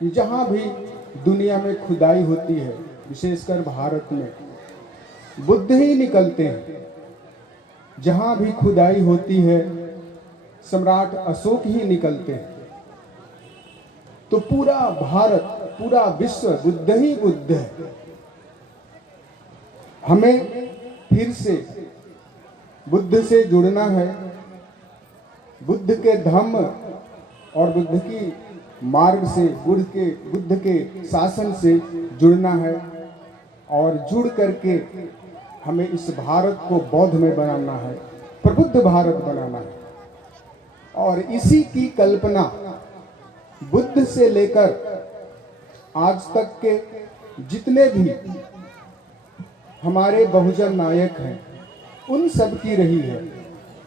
कि जहाँ भी दुनिया में खुदाई होती है, विशेषकर भारत में, बुद्ध ही निकलते हैं। जहाँ भी खुदाई होती है, सम्राट अशोक ही निकलते हैं। तो पूरा भारत, पूरा विश्व बुद्ध ही बुद्ध है। हमें फिर से बुद्ध से जुड़ना है, बुद्ध के धम्म और बुद्ध की मार्ग से, बुद्ध के शासन से जुड़ना है और जुड़ करके हमें इस भारत को बौद्ध में बनाना है, प्रबुद्ध भारत बनाना है। और इसी की कल्पना बुद्ध से लेकर आज तक के जितने भी हमारे बहुजन नायक हैं, उन सब की रही है।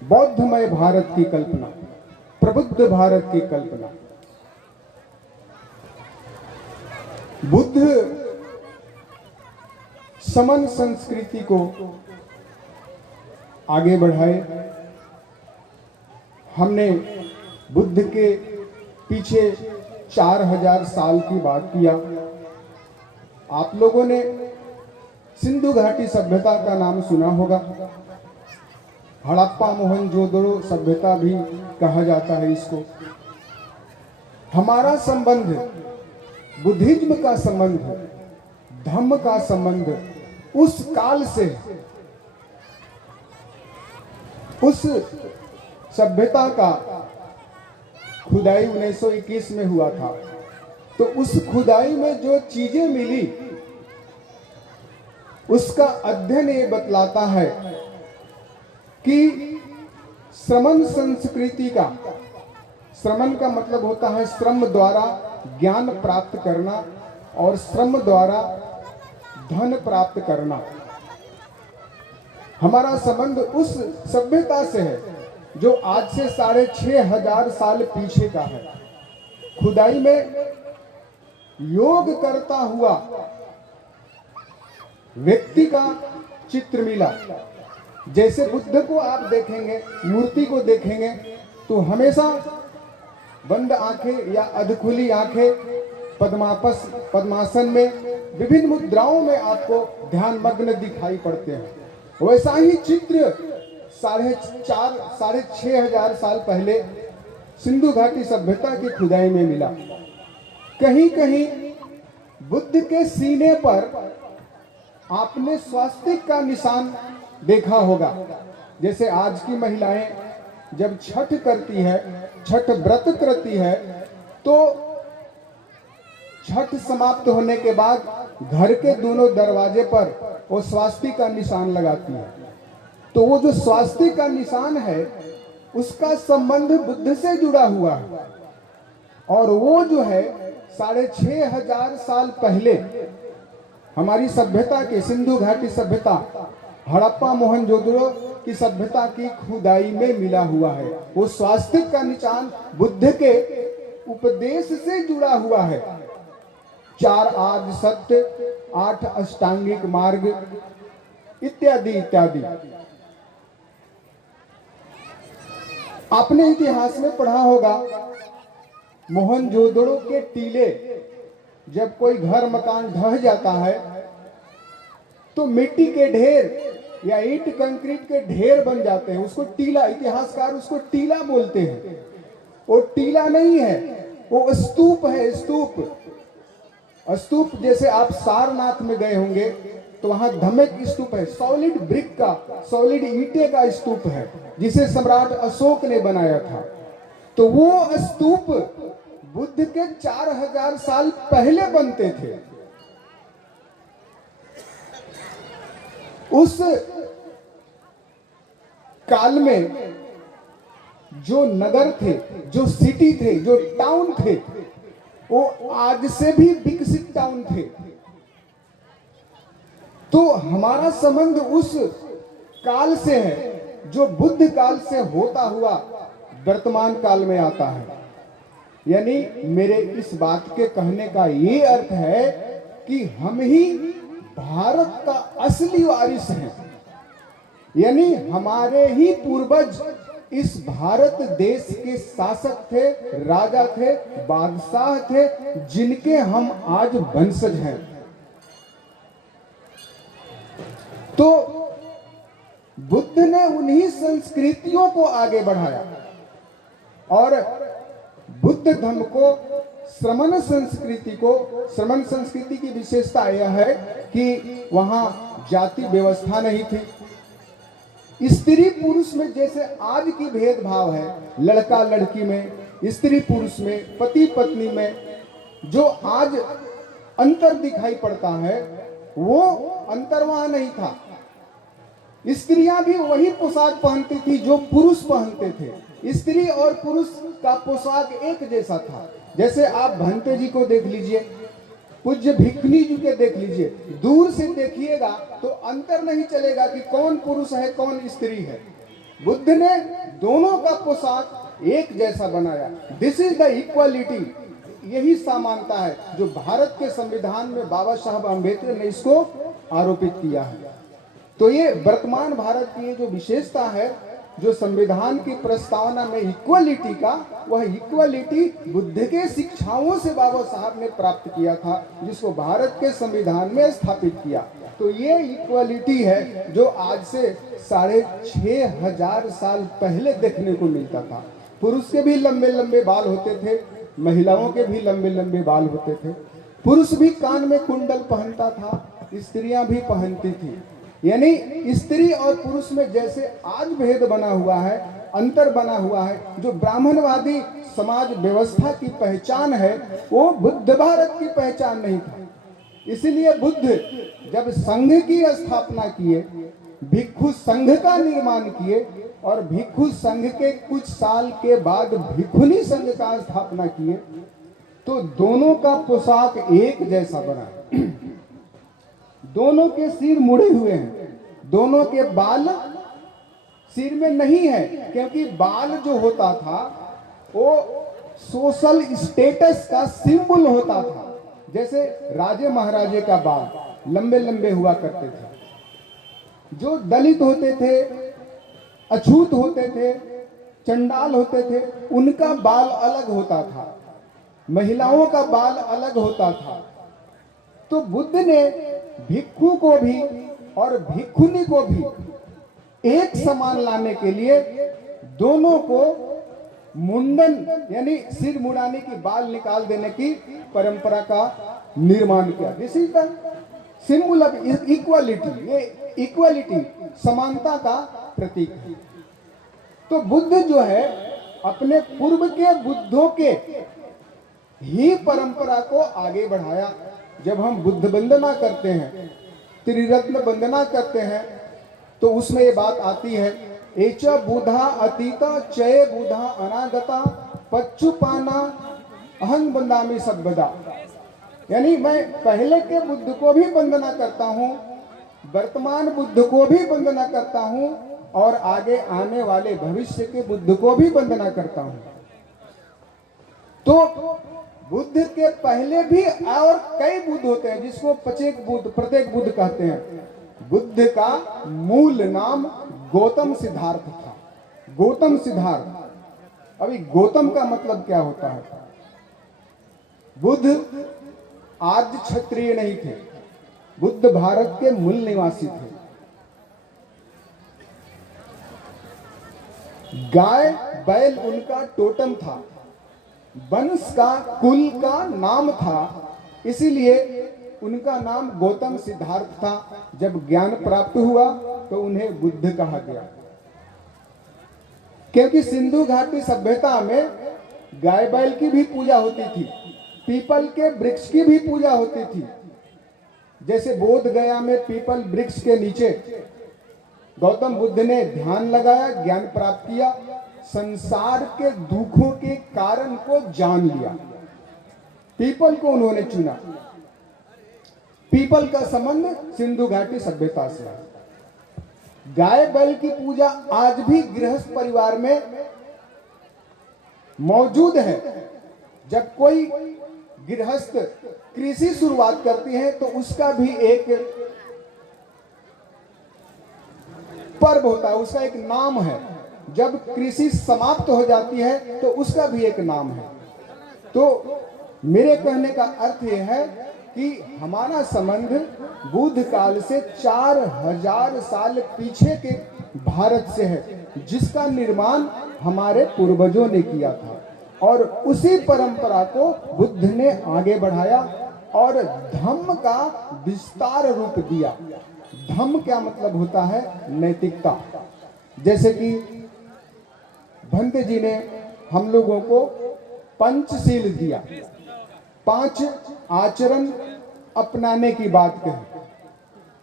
बौद्धमय भारत की कल्पना, प्रबुद्ध भारत की कल्पना। बुद्ध समन संस्कृति को आगे बढ़ाए। हमने बुद्ध के पीछे 4000 साल की बात किया। आप लोगों ने सिंधु घाटी सभ्यता का नाम सुना होगा। हड़प्पा मोहनजोदड़ो सभ्यता भी कहा जाता है इसको। हमारा संबंध, बुद्धिज्म का संबंध, धम्म का संबंध उस काल से, उस सभ्यता का खुदाई 1921 में हुआ था। तो उस खुदाई में जो चीजें मिली, उसका अध्ययन ये बतलाता है कि श्रमण संस्कृति का, श्रमण का मतलब होता है श्रम द्वारा ज्ञान प्राप्त करना और श्रम द्वारा धन प्राप्त करना। हमारा संबंध उस सभ्यता से है जो आज से 6500 साल पीछे का है। खुदाई में योग करता हुआ व्यक्ति का चित्र मिला। जैसे बुद्ध को आप देखेंगे, मूर्ति को देखेंगे, तो हमेशा बंद आंखें या अधखुली आंखें, पद्मासन में, विभिन्न मुद्राओं में आपको ध्यान मग्न दिखाई पड़ते हैं। वैसा ही चित्र 6500 साल पहले सिंधु घाटी सभ्यता की खुदाई में मिला। कहीं कहीं बुद्ध के सीने पर आपने स्वास्तिक का निशान देखा होगा। जैसे आज की महिलाएं जब छठ करती है, छठ व्रत करती है, तो छठ समाप्त होने के बाद घर के दोनों दरवाजे पर वो स्वास्तिक का निशान लगाती है। तो वो जो स्वास्तिक का निशान है, उसका संबंध बुद्ध से जुड़ा हुआ है। और वो जो है 6500 साल पहले हमारी सभ्यता के, सिंधु घाटी सभ्यता, हड़प्पा मोहनजोदड़ो की सभ्यता की खुदाई में मिला हुआ है। वो स्वास्तिक का निशान बुद्ध के उपदेश से जुड़ा हुआ है। 4 आर्य सत्य, 8 अष्टांगिक मार्ग इत्यादि इत्यादि। आपने इतिहास में पढ़ा होगा, मोहनजोदड़ो के टीले, जब कोई घर मकान ढह जाता है तो मिट्टी के ढेर या ईंट कंक्रीट के ढेर बन जाते हैं। उसको टीला, इतिहासकार उसको टीला बोलते हैं। वो टीला नहीं है, वो स्तूप है। स्तूप, स्तूप जैसे आप सारनाथ में गए होंगे तो वहां धम्मिक स्तूप है, सॉलिड ब्रिक का, सॉलिड ईंटे का स्तूप है, जिसे सम्राट अशोक ने बनाया था। तो वो स्तूप बुद्ध के 4000 साल पहले बनते थे। उस काल में जो नगर थे, जो सिटी थे, जो टाउन थे, वो आज से भी विकसित टाउन थे। तो हमारा संबंध उस काल से है जो बुद्ध काल से होता हुआ वर्तमान काल में आता है। यानी मेरे इस बात के कहने का ये अर्थ है कि हम ही भारत का असली वारिस हैं। यानी हमारे ही पूर्वज इस भारत देश के शासक थे, राजा थे, बादशाह थे, जिनके हम आज वंशज हैं। तो बुद्ध ने उन्हीं संस्कृतियों को आगे बढ़ाया और बुद्ध धर्म को श्रमण संस्कृति की विशेषता यह है कि वहां जाति व्यवस्था नहीं थी। स्त्री पुरुष में जैसे आज की भेदभाव है, लड़का लड़की में, स्त्री पुरुष में, पति पत्नी में जो आज अंतर दिखाई पड़ता है, वो अंतर वहां नहीं था। स्त्रियां भी वही पोशाक पहनती थी जो पुरुष पहनते थे। स्त्री और पुरुष का पोशाक एक जैसा था। जैसे आप भंते जी को देख लीजिए, पूज्य भिखनी जी के देख लीजिए, दूर से देखिएगा तो अंतर नहीं चलेगा कि कौन पुरुष है कौन स्त्री है। बुद्ध ने दोनों का पोशाक एक जैसा बनाया। This is the equality. यही समानता है जो भारत के संविधान में बाबा साहब अम्बेडकर ने इसको आरोपित किया है। तो ये वर्तमान भारत की जो विशेषता है, जो संविधान की प्रस्तावना में इक्वालिटी का, वह इक्वालिटी बुद्ध के शिक्षाओं से बाबा साहब ने प्राप्त किया था, जिसको भारत के संविधान में स्थापित किया। तो ये इक्वालिटी है जो आज से 6500 साल पहले देखने को मिलता था। पुरुष के भी लंबे लंबे बाल होते थे, महिलाओं के भी लंबे लंबे बाल होते थे। पुरुष भी कान में कुंडल पहनता था, स्त्रियां भी पहनती थी। यानी स्त्री और पुरुष में जैसे आज भेद बना हुआ है, अंतर बना हुआ है, जो ब्राह्मणवादी समाज व्यवस्था की पहचान है, वो बुद्ध भारत की पहचान नहीं था। इसलिए बुद्ध जब संघ की स्थापना किए, भिक्षु संघ का निर्माण किए और भिक्षु संघ के कुछ साल के बाद भिक्षुनी संघ का स्थापना किए, तो दोनों का पोशाक एक जैसा बना। दोनों के सिर मुड़े हुए हैं, दोनों के बाल सिर में नहीं है, क्योंकि बाल जो होता था वो सोशल स्टेटस का सिंबल होता था। जैसे राजे महाराजे का बाल लंबे लंबे हुआ करते थे। जो दलित होते थे, अछूत होते थे, चंडाल होते थे, उनका बाल अलग होता था, महिलाओं का बाल अलग होता था। तो बुद्ध ने भिक्षु को भी और भिक्षुनी को भी एक समान लाने के लिए दोनों को मुंडन यानी सिर मुड़ाने की, बाल निकाल देने की परंपरा का निर्माण किया। This is the symbol of equality. ये इक्वालिटी समानता का प्रतीक है। तो बुद्ध जो है अपने पूर्व के बुद्धों के ही परंपरा को आगे बढ़ाया। जब हम बुद्ध वंदना करते हैं, त्रिरत्न वंदना करते हैं, तो उसमें ये बात आती है, एच बुधा अतीता चय बुधा अनागता पच्चुपाना अहं वंदामि सर्वदा। यानी मैं पहले के बुद्ध को भी वंदना करता हूँ, वर्तमान बुद्ध को भी वंदना करता हूँ और आगे आने वाले भविष्य के बुद्ध को भी वंदना करता हूँ। तो बुद्ध के पहले भी और कई बुद्ध होते हैं, जिसको प्रत्येक बुद्ध कहते हैं। बुद्ध का मूल नाम गौतम सिद्धार्थ था। गौतम सिद्धार्थ। अभी गौतम का मतलब क्या होता है? बुद्ध आद्य क्षत्रिय नहीं थे, बुद्ध भारत के मूल निवासी थे। गाय बैल उनका टोटम था, वंश का, कुल का नाम था, इसीलिए उनका नाम गौतम सिद्धार्थ था। जब ज्ञान प्राप्त हुआ तो उन्हें बुद्ध कहा गया, क्योंकि सिंधु घाटी सभ्यता में गाय बैल की भी पूजा होती थी, पीपल के वृक्ष की भी पूजा होती थी। जैसे बोध गया में पीपल वृक्ष के नीचे गौतम बुद्ध ने ध्यान लगाया, ज्ञान प्राप्त किया, संसार के दुखों के कारण को जान लिया, पीपल को उन्होंने चुना। पीपल का संबंध सिंधु घाटी सभ्यता से है। गाय बैल की पूजा आज भी गृहस्थ परिवार में मौजूद है। जब कोई गृहस्थ कृषि शुरुआत करती है तो उसका भी एक पर्व होता है, उसका एक नाम है। जब कृषि समाप्त हो जाती है तो उसका भी एक नाम है। तो मेरे कहने का अर्थ यह है कि हमारा संबंध बुद्ध काल से 4000 साल पीछे के भारत से है, जिसका निर्माण हमारे पूर्वजों ने किया था, और उसी परंपरा को बुद्ध ने आगे बढ़ाया और धम्म का विस्तार रूप दिया। धम्म क्या मतलब होता है? नैतिकता। जैसे कि भंत जी ने हम लोगों को पंचशील दिया, 5 आचरण अपनाने की बात कही।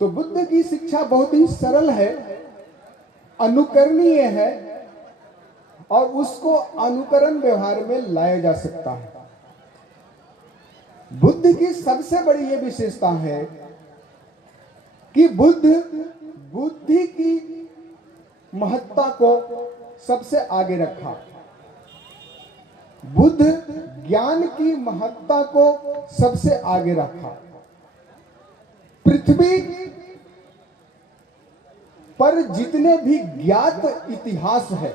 तो बुद्ध की शिक्षा बहुत ही सरल है, अनुकरणीय है, और उसको अनुकरण व्यवहार में लाया जा सकता है। बुद्ध की सबसे बड़ी ये विशेषता है कि बुद्ध बुद्धि की महत्ता को सबसे आगे रखा। बुद्ध ज्ञान की महत्ता को सबसे आगे रखा। पृथ्वी पर जितने भी ज्ञात इतिहास है,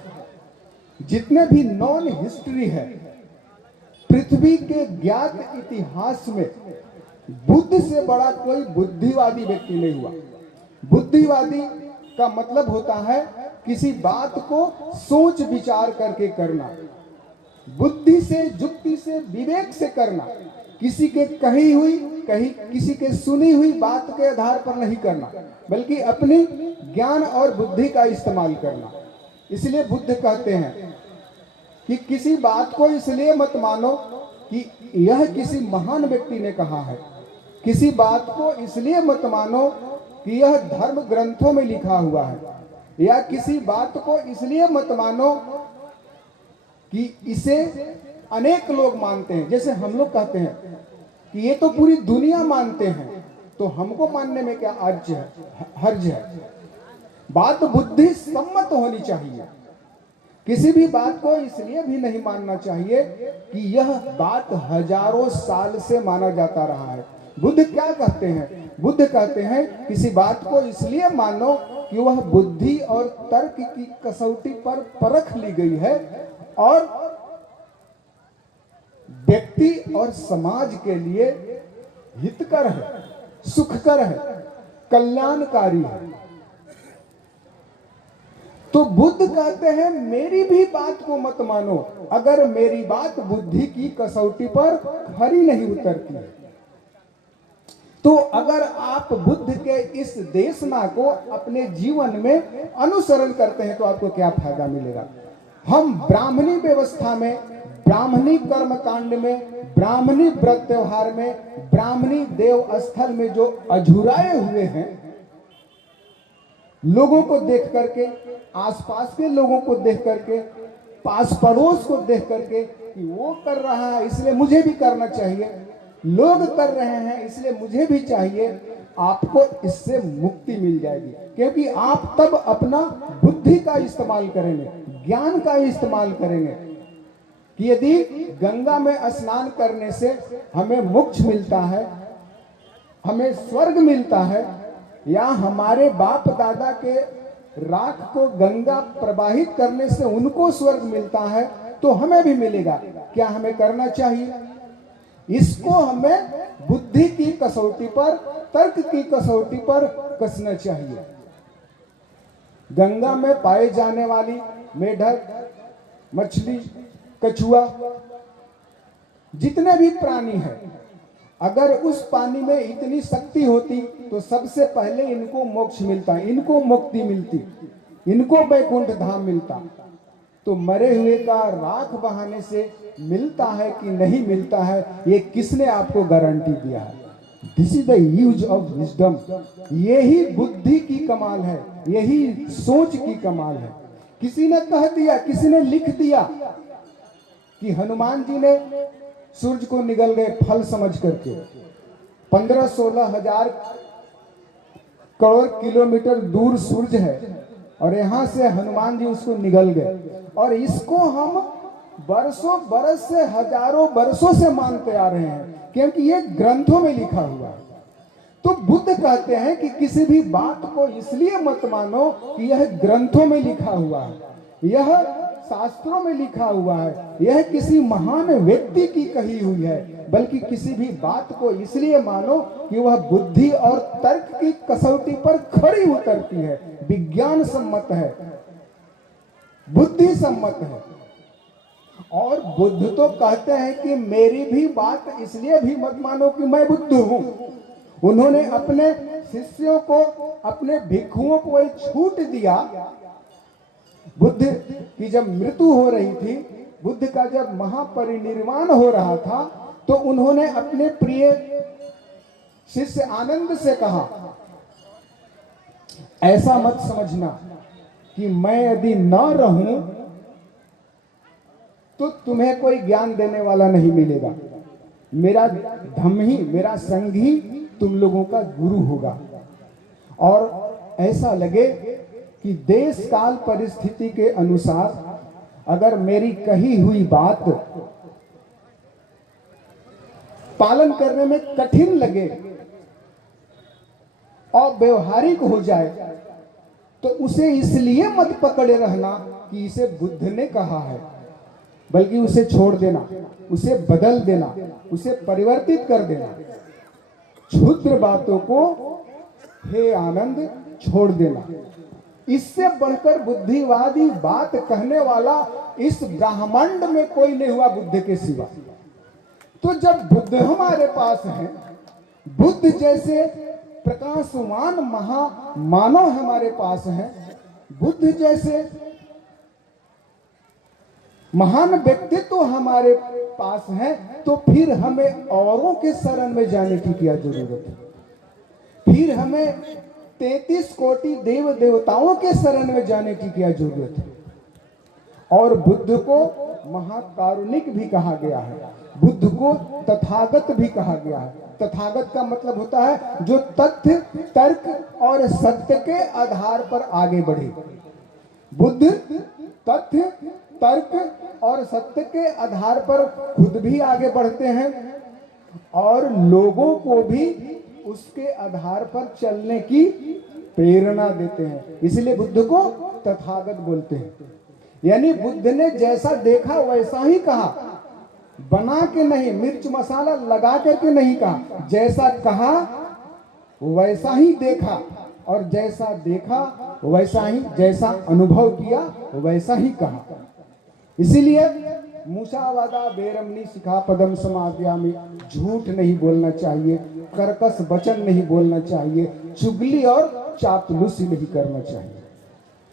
जितने भी नॉन हिस्ट्री है, पृथ्वी के ज्ञात इतिहास में बुद्ध से बड़ा कोई बुद्धिवादी व्यक्ति नहीं हुआ। बुद्धिवादी का मतलब होता है किसी बात को सोच विचार करके करना, बुद्धि से, युक्ति से, विवेक से करना, किसी के कही हुई, किसी के सुनी हुई बात के आधार पर नहीं करना, बल्कि अपनी ज्ञान और बुद्धि का इस्तेमाल करना। इसलिए बुद्ध कहते हैं कि किसी बात को इसलिए मत मानो कि यह किसी महान व्यक्ति ने कहा है, किसी बात को इसलिए मत मानो कि यह धर्म ग्रंथों में लिखा हुआ है, या किसी बात को इसलिए मत मानो कि इसे अनेक लोग मानते हैं। जैसे हम लोग कहते हैं कि ये तो पूरी दुनिया मानते हैं, तो हमको मानने में क्या हर्ज है। बात बुद्धि सम्मत होनी चाहिए। किसी भी बात को इसलिए भी नहीं मानना चाहिए कि यह बात हजारों साल से माना जाता रहा है। बुद्ध क्या कहते हैं? बुद्ध कहते हैं किसी बात को इसलिए मानो कि वह बुद्धि और तर्क की कसौटी पर परख ली गई है और व्यक्ति और समाज के लिए हितकर है, सुखकर है, कल्याणकारी है। तो बुद्ध कहते हैं मेरी भी बात को मत मानो अगर मेरी बात बुद्धि की कसौटी पर खरी नहीं उतरती है। तो अगर आप बुद्ध के इस देशना को अपने जीवन में अनुसरण करते हैं तो आपको क्या फायदा मिलेगा? हम ब्राह्मणी व्यवस्था में, ब्राह्मणी कर्म कांड में, ब्राह्मणी व्रत त्योहार में, ब्राह्मणी देव स्थल में जो अझुराए हुए हैं, लोगों को देख करके, आसपास के लोगों को देख करके, पास पड़ोस को देख करके कि वो कर रहा है इसलिए मुझे भी करना चाहिए, लोग कर रहे हैं इसलिए मुझे भी चाहिए, आपको इससे मुक्ति मिल जाएगी। क्योंकि आप तब अपना बुद्धि का इस्तेमाल करेंगे, ज्ञान का इस्तेमाल करेंगे कि यदि गंगा में स्नान करने से हमें मोक्ष मिलता है, हमें स्वर्ग मिलता है, या हमारे बाप दादा के राख को गंगा प्रवाहित करने से उनको स्वर्ग मिलता है, तो हमें भी मिलेगा। क्या हमें करना चाहिए? इसको हमें बुद्धि की कसौटी पर, तर्क की कसौटी पर कसना चाहिए। गंगा में पाए जाने वाली मेढक, मछली, कछुआ, जितने भी प्राणी हैं, अगर उस पानी में इतनी शक्ति होती तो सबसे पहले इनको मोक्ष मिलता, इनको मुक्ति मिलती, इनको वैकुंठ धाम मिलता। तो मरे हुए का राख बहाने से मिलता है कि नहीं मिलता है, ये किसने आपको गारंटी दिया है? This is the use of wisdom. यही बुद्धि की कमाल है, यही सोच की कमाल है। किसी ने कह दिया, किसी ने लिख दिया कि हनुमान जी ने सूर्य को निगल गए फल समझ करके, 15-16 हजार करोड़ किलोमीटर दूर सूर्य है और यहां से हनुमान जी उसको निगल गए, और इसको हम बरसों बरस से, हजारों बरसों से मानते आ रहे हैं क्योंकि ये ग्रंथों में लिखा हुआ है। तो बुद्ध कहते हैं कि किसी भी बात को इसलिए मत मानो कि यह ग्रंथों में लिखा हुआ है, यह शास्त्रों में लिखा हुआ है, यह किसी महान व्यक्ति की कही हुई है, बल्कि किसी भी बात को इसलिए मानो कि वह बुद्धि और तर्क की कसौटी पर खरी उतरती है, विज्ञान सम्मत है, बुद्धि सम्मत है। और बुद्ध तो कहते हैं कि मेरी भी बात इसलिए भी मत मानो कि मैं बुद्ध हूं। उन्होंने अपने शिष्यों को, अपने भिक्षुओं को एक छूट दिया। बुद्ध की जब मृत्यु हो रही थी, बुद्ध का जब महापरिनिर्वाण हो रहा था, तो उन्होंने अपने प्रिय शिष्य आनंद से कहा, ऐसा मत समझना कि मैं यदि न रहूं तो तुम्हें कोई ज्ञान देने वाला नहीं मिलेगा। मेरा धम्म ही, मेरा संग ही तुम लोगों का गुरु होगा। और ऐसा लगे कि देश काल परिस्थिति के अनुसार अगर मेरी कही हुई बात पालन करने में कठिन लगे और व्यवहारिक हो जाए, तो उसे इसलिए मत पकड़े रहना कि इसे बुद्ध ने कहा है, बल्कि उसे छोड़ देना, उसे बदल देना, उसे परिवर्तित कर देना। क्षुद्र बातों को हे आनंद छोड़ देना। इससे बढ़कर बुद्धिवादी बात कहने वाला इस ब्रह्मांड में कोई नहीं हुआ बुद्ध के सिवा। तो जब बुद्ध हमारे पास है, बुद्ध जैसे प्रकाशवान महामानव हमारे पास है, बुद्ध जैसे महान व्यक्तित्व हमारे पास है, तो फिर हमें औरों के शरण में जाने की क्या जरूरत है? फिर हमें 33 कोटि देव देवताओं के शरण में जाने की क्या जरूरत है? और बुद्ध को महाकारुणिक भी कहा गया है, बुद्ध को तथागत भी कहा गया है। तथागत का मतलब होता है जो तथ्य, तर्क और सत्य के आधार पर आगे बढ़े। बुद्ध तथ्य, तर्क और सत्य के आधार पर खुद भी आगे बढ़ते हैं और लोगों को भी उसके आधार पर चलने की प्रेरणा देते हैं। इसलिए बुद्ध को तथागत बोलते हैं। यानी बुद्ध ने जैसा देखा वैसा ही कहा, बना के नहीं, मिर्च मसाला लगा करके नहीं कहा। जैसा कहा वैसा ही देखा, और जैसा देखा वैसा ही, जैसा अनुभव किया वैसा ही कहा। इसीलिए मूसावादा बेरमनी सिखापदम समाध्यामि, झूठ नहीं बोलना चाहिए, कर्कश वचन नहीं बोलना चाहिए, चुगली और चापलूसी नहीं करना चाहिए।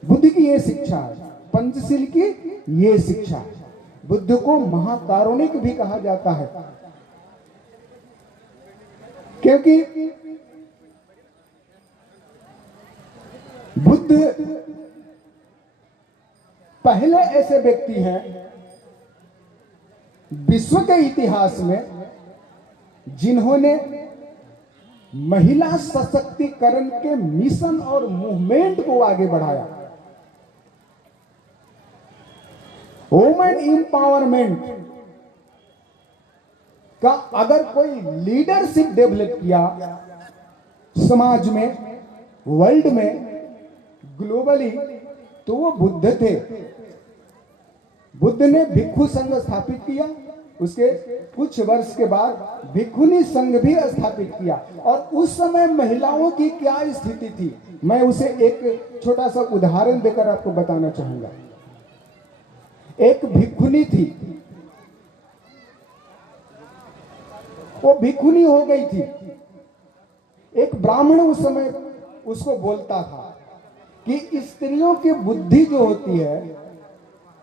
बुद्ध की ये शिक्षा है, पंचशील की ये शिक्षा है। बुद्ध को महाकारुणिक भी कहा जाता है, क्योंकि बुद्ध पहले ऐसे व्यक्ति हैं विश्व के इतिहास में जिन्होंने महिला सशक्तिकरण के मिशन और मूवमेंट को आगे बढ़ाया। वुमेन एम्पावरमेंट का अगर कोई लीडरशिप डेवलप किया समाज में, वर्ल्ड में, ग्लोबली, तो वो बुद्ध थे। बुद्ध ने भिक्षु संघ स्थापित किया, उसके कुछ वर्ष के बाद भिक्षुनी संघ भी स्थापित किया। और उस समय महिलाओं की क्या स्थिति थी, मैं उसे एक छोटा सा उदाहरण देकर आपको बताना चाहूंगा। एक भिक्षुनी थी, वो भिक्षुनी हो गई थी। एक ब्राह्मण उस समय उसको बोलता था कि स्त्रियों की बुद्धि जो होती है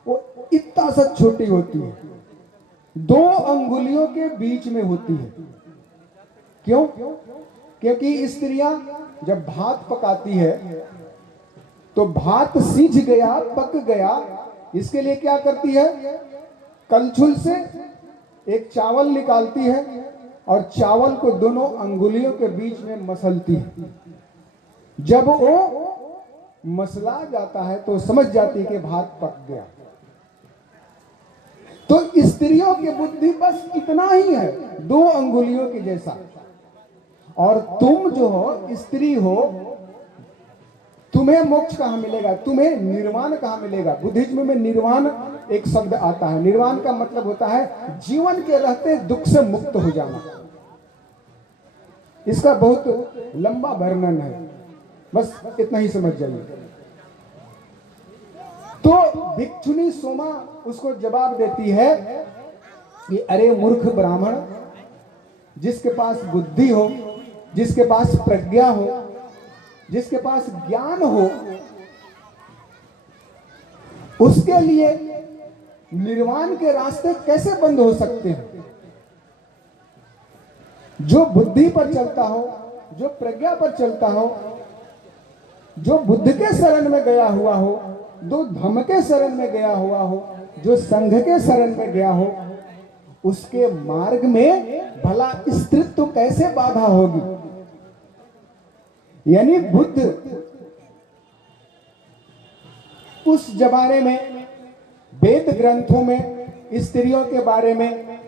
वो इतना सा छोटी होती है, 2 अंगुलियों के बीच में होती है। क्यों? क्योंकि स्त्रियां जब भात पकाती है तो भात सीझ गया, पक गया, इसके लिए क्या करती है? कलछुल से एक चावल निकालती है और चावल को दोनों अंगुलियों के बीच में मसलती है। जब वो मसला जाता है तो समझ जाती है कि भात पक गया। तो स्त्रियों की बुद्धि बस इतना ही है, 2 अंगुलियों के जैसा। और तुम जो हो, स्त्री हो, तुम तुम्हें मोक्ष कहाँ मिलेगा, तुम्हें निर्वाण कहाँ मिलेगा। बुद्धिज्म में निर्वाण एक शब्द आता है। निर्वाण का मतलब होता है जीवन के रहते दुख से मुक्त हो जाना। इसका बहुत लंबा वर्णन है, बस इतना ही समझ जाइए। तो भिक्षुनी सोमा उसको जवाब देती है कि अरे मूर्ख ब्राह्मण, जिसके पास बुद्धि हो, जिसके पास प्रज्ञा हो, जिसके पास ज्ञान हो, उसके लिए निर्वाण के रास्ते कैसे बंद हो सकते हैं। जो बुद्धि पर चलता हो, जो प्रज्ञा पर चलता हो, जो बुद्ध के शरण में गया हुआ हो, जो धम्म के शरण में गया हुआ हो, जो संघ के शरण में गया हो, उसके मार्ग में भला स्त्रीत्व कैसे बाधा होगी। यानी बुद्ध उस जमाने में वेद ग्रंथों में स्त्रियों के बारे में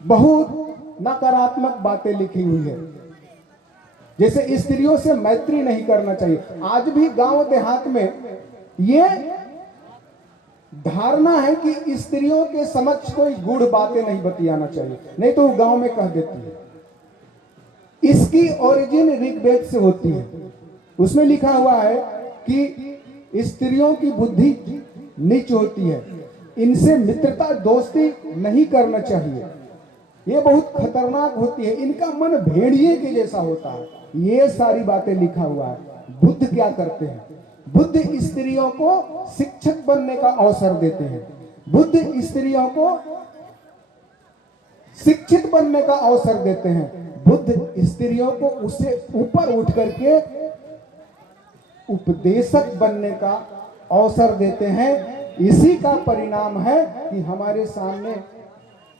बहुत नकारात्मक बातें लिखी हुई है। जैसे स्त्रियों से मैत्री नहीं करना चाहिए। आज भी गांव देहात में ये धारणा है कि स्त्रियों के समक्ष कोई गूढ़ बातें नहीं बतियाना चाहिए, नहीं तो वो गांव में कह देती है। इसकी ओरिजिन ऋग्वेद से होती है। उसमें लिखा हुआ है कि स्त्रियों की बुद्धि नीच होती है, इनसे मित्रता दोस्ती नहीं करना चाहिए, ये बहुत खतरनाक होती है, इनका मन भेड़िए के जैसा होता है। ये सारी बातें लिखा हुआ है। बुद्ध क्या करते हैं, बुद्ध स्त्रियों को शिक्षक बनने का अवसर देते हैं। बुद्ध स्त्रियों को शिक्षित बनने का अवसर देते हैं। बुद्ध स्त्रियों को उससे ऊपर उठ करके उपदेशक बनने का अवसर देते हैं। इसी का परिणाम है कि हमारे सामने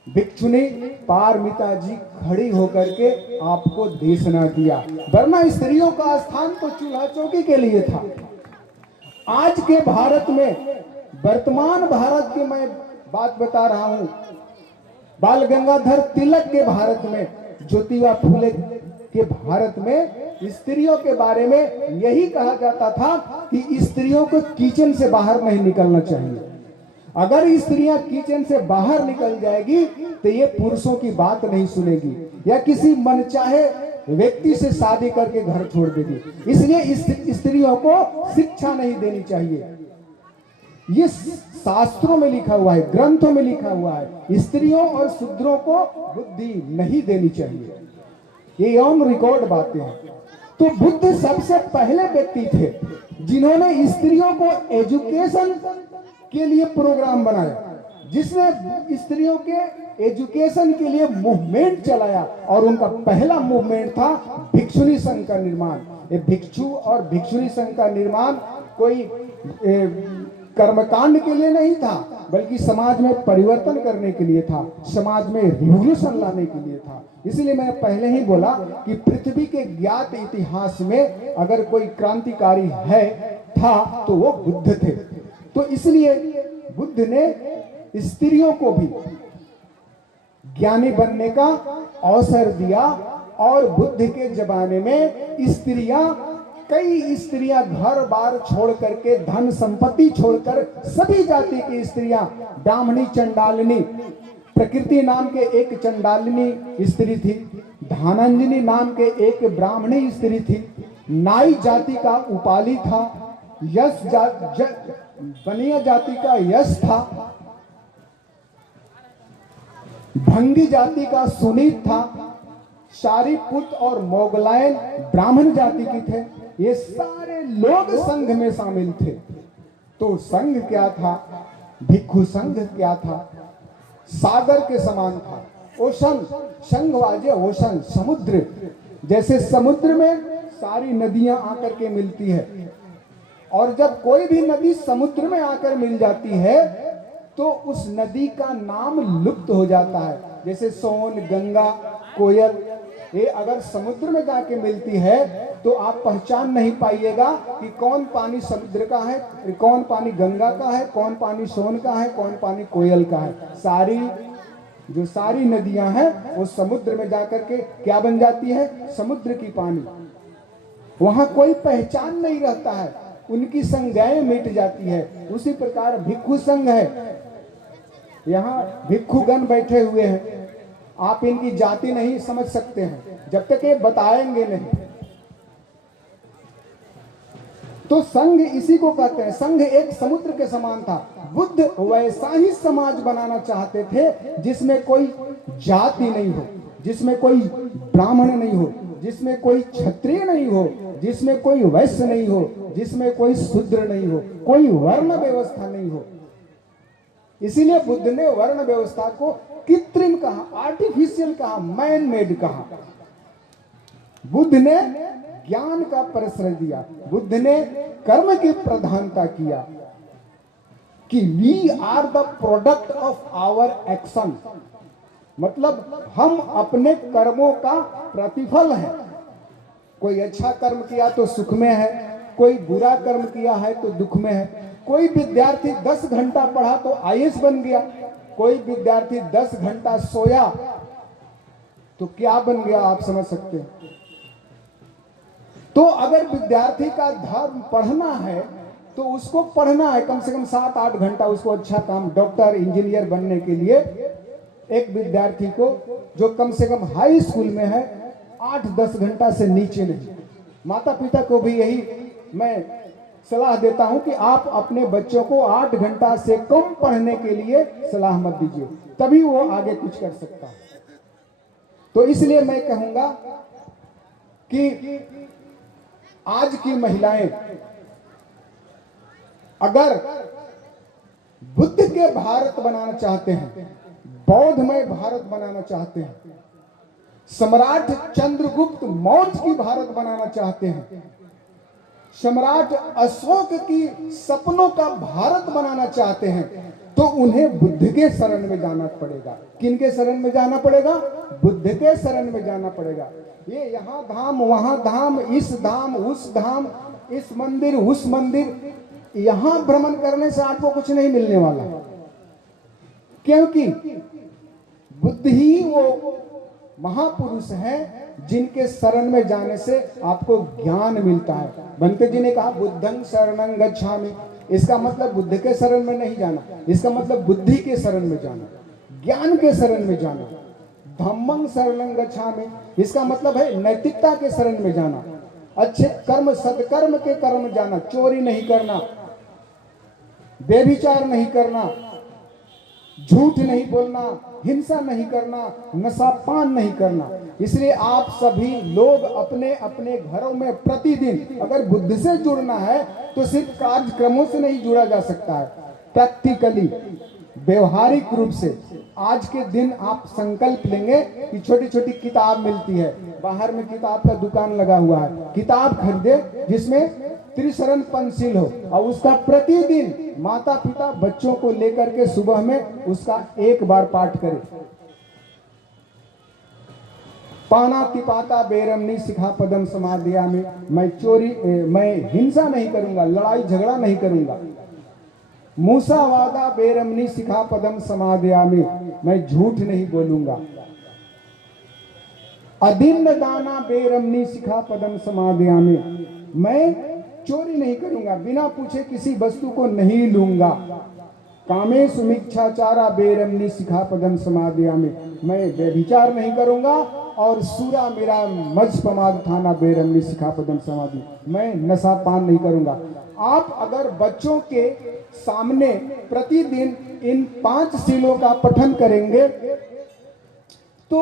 भिक्षुनी पारमिता जी खड़ी होकर के आपको देशना दिया, वरना स्त्रियों का स्थान तो चूल्हा चौकी के लिए था। आज के भारत में, वर्तमान भारत की मैं बात बता रहा हूं, बाल गंगाधर तिलक के भारत में, ज्योतिबा फूले के भारत में स्त्रियों के बारे में यही कहा जाता था कि स्त्रियों को किचन से बाहर नहीं निकलना चाहिए। अगर स्त्रियां किचन से बाहर निकल जाएगी तो ये पुरुषों की बात नहीं सुनेगी या किसी मनचाहे व्यक्ति से शादी करके घर छोड़ देगी। इसलिए स्त्रियों को शिक्षा नहीं देनी चाहिए। ये शास्त्रों में लिखा हुआ है, ग्रंथों में लिखा हुआ है। स्त्रियों और शूद्रों को बुद्धि नहीं देनी चाहिए। ये ऑन रिकॉर्ड बातें हैं। तो बुद्ध सबसे पहले व्यक्ति थे जिन्होंने स्त्रियों को एजुकेशन के लिए प्रोग्राम बनाया, जिसने स्त्रियों के एजुकेशन के लिए मूवमेंट चलाया। और उनका पहला मूवमेंट था भिक्षुनी संघ का निर्माण। ये भिक्षु और भिक्षुनी संघ का निर्माण कोई कर्मकांड के लिए नहीं था, बल्कि समाज में परिवर्तन करने के लिए था, समाज में रिवॉल्यूशन लाने के लिए था। इसलिए मैंने पहले ही बोला कि पृथ्वी के ज्ञात इतिहास में अगर कोई क्रांतिकारी है था तो वो बुद्ध थे। तो इसलिए बुद्ध ने स्त्रियों को भी ज्ञानी बनने का अवसर दिया। और बुद्ध के जमाने में कई स्त्रियां घर बार छोड़ करके, धन संपत्ति छोड़कर, सभी जाति की स्त्रियां, ब्राह्मणी, चंडालिनी, प्रकृति नाम के एक चंडालिनी स्त्री थी, धानंजनी नाम के एक ब्राह्मणी स्त्री थी, नाई जाति का उपाली था, बनिया जाति का यश था, भंगी जाति का सुनीत था, शारीपुत और मोगलायन ब्राह्मण जाति के थे। ये सारे लोग संघ में शामिल थे। तो संघ क्या था, भिक्षु संघ क्या था, सागर के समान था। ओशन, संघ वाजे ओशन, समुद्र। जैसे समुद्र में सारी नदियां आकर के मिलती है, और जब कोई भी नदी समुद्र में आकर मिल जाती है तो उस नदी का नाम लुप्त हो जाता है। जैसे सोन, गंगा, कोयल, ये अगर समुद्र में जाके मिलती है तो आप पहचान नहीं पाइएगा कि कौन पानी समुद्र का है, कौन पानी गंगा का है, कौन पानी सोन का है, कौन पानी कोयल का है। सारी नदियां हैं वो समुद्र में जाकर के क्या बन जाती है, समुद्र की पानी। वहां कोई पहचान नहीं रहता है, उनकी संज्ञाएं मिट जाती है। उसी प्रकार भिक्षु संघ है, यहाँ भिक्षुगण बैठे हुए हैं, आप इनकी जाति नहीं समझ सकते हैं जब तक ये बताएंगे नहीं। तो संघ इसी को कहते हैं। संघ एक समुद्र के समान था। बुद्ध वैसा ही समाज बनाना चाहते थे जिसमें कोई जाति नहीं हो, जिसमें कोई ब्राह्मण नहीं हो, जिसमें कोई क्षत्रिय नहीं हो, जिसमें कोई वैश्य नहीं हो, जिसमें कोई शूद्र नहीं हो, कोई वर्ण व्यवस्था नहीं हो। इसीलिए बुद्ध ने वर्ण व्यवस्था को कृत्रिम कहा, आर्टिफिशियल कहा, मैन मेड कहा। बुद्ध ने ज्ञान का प्रश्रय दिया, बुद्ध ने कर्म की प्रधानता किया कि we are the product of our action, मतलब हम अपने कर्मों का प्रतिफल है। कोई अच्छा कर्म किया तो सुख में है, कोई बुरा कर्म किया है तो दुख में है। कोई विद्यार्थी 10 घंटा पढ़ा तो आईएएस बन गया, कोई विद्यार्थी 10 घंटा सोया तो क्या बन गया, आप समझ सकते हैं। तो अगर विद्यार्थी का धर्म पढ़ना है तो उसको पढ़ना है कम से कम 7-8 घंटा, उसको अच्छा काम डॉक्टर इंजीनियर बनने के लिए। एक विद्यार्थी को जो कम से कम हाई स्कूल में है 8-10 घंटा से नीचे नहीं। माता पिता को भी यही मैं सलाह देता हूं कि आप अपने बच्चों को 8 घंटा से कम पढ़ने के लिए सलाह मत दीजिए, तभी वो आगे कुछ कर सकता है। तो इसलिए मैं कहूंगा कि आज की महिलाएं अगर बुद्ध के भारत बनाना चाहते हैं, बौद्धमय भारत बनाना चाहते हैं, सम्राट चंद्रगुप्त मौर्य की भारत बनाना चाहते हैं, सम्राट अशोक की सपनों का भारत बनाना चाहते हैं, तो उन्हें बुद्ध के शरण में जाना पड़ेगा। किनके शरण में जाना पड़ेगा? बुद्ध के शरण में जाना पड़ेगा। ये यहाँ धाम, वहां धाम, इस धाम, उस धाम, इस मंदिर, उस मंदिर, यहां भ्रमण करने से आपको कुछ नहीं मिलने वाला, क्योंकि बुद्ध ही वो महापुरुष हैं जिनके शरण में जाने से आपको ज्ञान मिलता है। बंते जी ने कहा बुद्धं शरणं गच्छामि, इसका मतलब बुद्ध के शरण में नहीं जाना, इसका मतलब बुद्धि के शरण में जाना, ज्ञान के शरण में जाना। धम्मं शरणं गच्छामि, इसका मतलब है नैतिकता के शरण में जाना, अच्छे कर्म सत्कर्म के कर्म जाना, चोरी नहीं करना, व्यभिचार नहीं करना, झूठ नहीं बोलना, हिंसा नहीं करना, नशा पान नहीं करना। इसलिए आप सभी लोग अपने अपने घरों में प्रतिदिन अगर बुद्ध से जुड़ना है तो सिर्फ कार्यक्रमों से नहीं जुड़ा जा सकता है, प्रैक्टिकली व्यवहारिक रूप से। आज के दिन आप संकल्प लेंगे कि छोटी छोटी किताब मिलती है, बाहर में किताब का दुकान लगा हुआ है, किताब खरीदे जिसमें त्रिशरण पंचशील हो और उसका प्रतिदिन माता पिता बच्चों को लेकर के सुबह में उसका एक बार पाठ करें। पाना तिपाता बेरमनी सिखा पदम समाधियामि, मैं चोरी, मैं हिंसा नहीं करूंगा, लड़ाई झगड़ा नहीं करूंगा। मूसावादा बेरमनी सिखा पदम समाधियामि, मैं झूठ नहीं बोलूंगा। अदिन्न दाना बेरमनी सिखा पदम समाधियामि, मैं चोरी नहीं करूंगा, बिना पूछे किसी वस्तु को नहीं लूंगा। कामेश मिच्छाचारा बेरमनी सिखा पदम समाधियामि, मैं व्यभिचार नहीं करूंगा। और सूरा मेरा मज पमाद थाना बेरमनी सिखा पदम समाधि, मैं नशा पान नहीं करूंगा। आप अगर बच्चों के सामने प्रतिदिन इन 5 शीलों का पठन करेंगे तो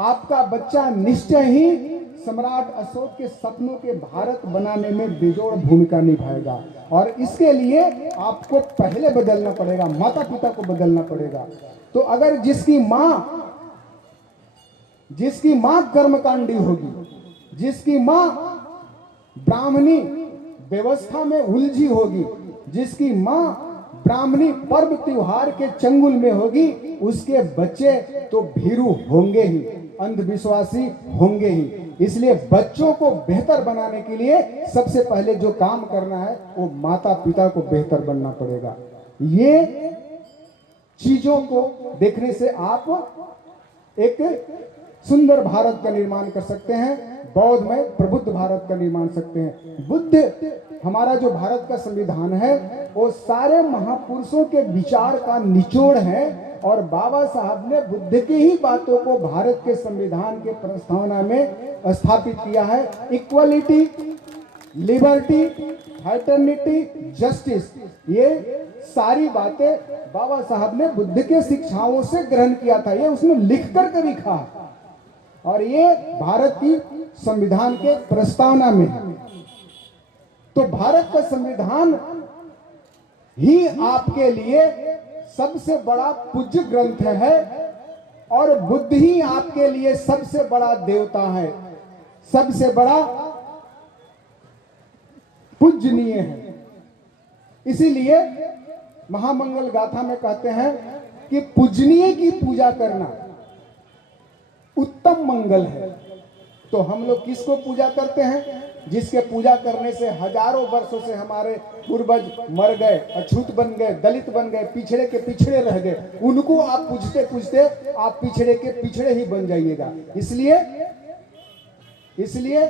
आपका बच्चा निश्चय ही सम्राट अशोक के सपनों के भारत बनाने में बेजोड़ भूमिका निभाएगा। और इसके लिए आपको पहले बदलना पड़ेगा, माता पिता को बदलना पड़ेगा। तो अगर जिसकी मां कर्मकांडी होगी, जिसकी मां ब्राह्मणी व्यवस्था में उलझी होगी, जिसकी मां ब्राह्मणी पर्व त्योहार के चंगुल में होगी, उसके बच्चे तो भीरू होंगे ही, अंधविश्वासी होंगे ही। इसलिए बच्चों को बेहतर बनाने के लिए सबसे पहले जो काम करना है वो माता पिता को बेहतर बनना पड़ेगा। ये चीजों को देखने से आप एक सुंदर भारत का निर्माण कर सकते हैं, बौद्ध में प्रबुद्ध भारत का निर्माण सकते हैं। बुद्ध हमारा जो भारत का संविधान है वो सारे महापुरुषों के विचार का निचोड़ है और बाबा साहब ने बुद्ध की ही बातों को भारत के संविधान के प्रस्तावना में स्थापित किया है। इक्वलिटी, लिबर्टी, फ्रेटर्निटी, जस्टिस, ये सारी बातें बाबा साहब ने बुद्ध के शिक्षाओं से ग्रहण किया था। ये उसने लिख कर लिखा और ये भारत की संविधान के प्रस्तावना में है। तो भारत का संविधान ही आपके लिए सबसे बड़ा पूज्य ग्रंथ है और बुद्ध ही आपके लिए सबसे बड़ा देवता है, सबसे बड़ा पूजनीय है। इसीलिए महामंगल गाथा में कहते हैं कि पूजनीय की पूजा करना उत्तम मंगल है। तो हम लोग किसको पूजा करते हैं? जिसके पूजा करने से हजारों वर्षों से हमारे पूर्वज मर गए, अछूत बन गए, दलित बन गए, पिछड़े के पिछड़े रह गए, उनको आप पूजते पूजते आप पिछड़े के पिछड़े ही बन जाइएगा। इसलिए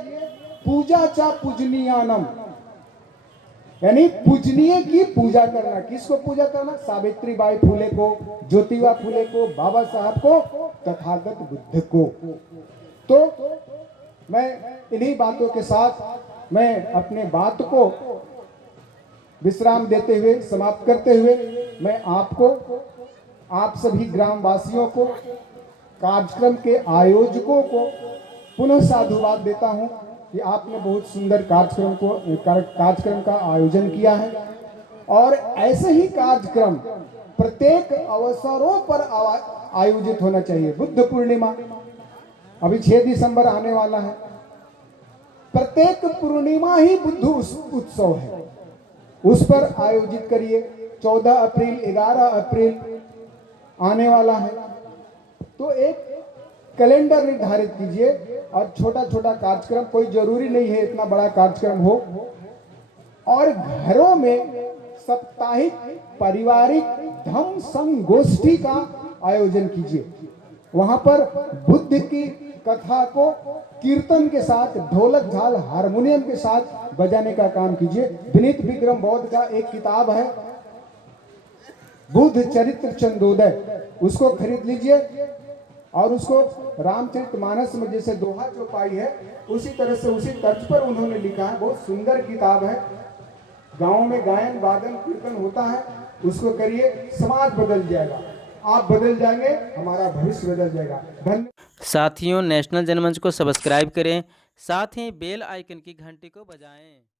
पूजा चा पूजनीयानम, यानी पूजनीय की पूजा करना। किसको पूजा करना? सावित्रीबाई फुले को, ज्योतिबा फुले को, बाबा साहब को, तथागत बुद्ध को। तो मैं इन्हीं बातों के साथ मैं अपने बात को विश्राम देते हुए, समाप्त करते हुए, मैं आपको, आप सभी ग्रामवासियों को, कार्यक्रम के आयोजकों को पुनः साधुवाद देता हूं कि आपने बहुत सुंदर कार्यक्रम का आयोजन किया है और ऐसे ही कार्यक्रम प्रत्येक अवसरों पर आयोजित होना चाहिए। बुद्ध पूर्णिमा अभी 6 दिसंबर आने वाला है। प्रत्येक पूर्णिमा ही बुद्ध उत्सव है, उस पर आयोजित करिए। 14 अप्रैल, 11 अप्रैल आने वाला है, तो एक कैलेंडर निर्धारित कीजिए और छोटा छोटा कार्यक्रम, कोई जरूरी नहीं है इतना बड़ा कार्यक्रम हो, और घरों में साप्ताहिक पारिवारिक धम्म संगोष्ठी का आयोजन कीजिए। वहां पर बुद्ध की कथा को कीर्तन के साथ, ढोलक झाल हारमोनियम के साथ बजाने का काम कीजिए। विनीत विक्रम बौद्ध का एक किताब है बुद्ध चरित्र चंदोदय, उसको खरीद लीजिए और उसको रामचरितमानस में जैसे दोहा चौपाई है उसी तरह से उसी तर्ज पर उन्होंने लिखा है। बहुत सुंदर किताब है। गांव में गायन वादन कीर्तन होता है, उसको करिए, समाज बदल जाएगा, आप बदल जाएंगे, हमारा भविष्य बदल जाएगा। धन्यवाद। साथियों, नेशनल जनमंच को सब्सक्राइब करें, साथ ही बेल आइकन की घंटी को बजाएं।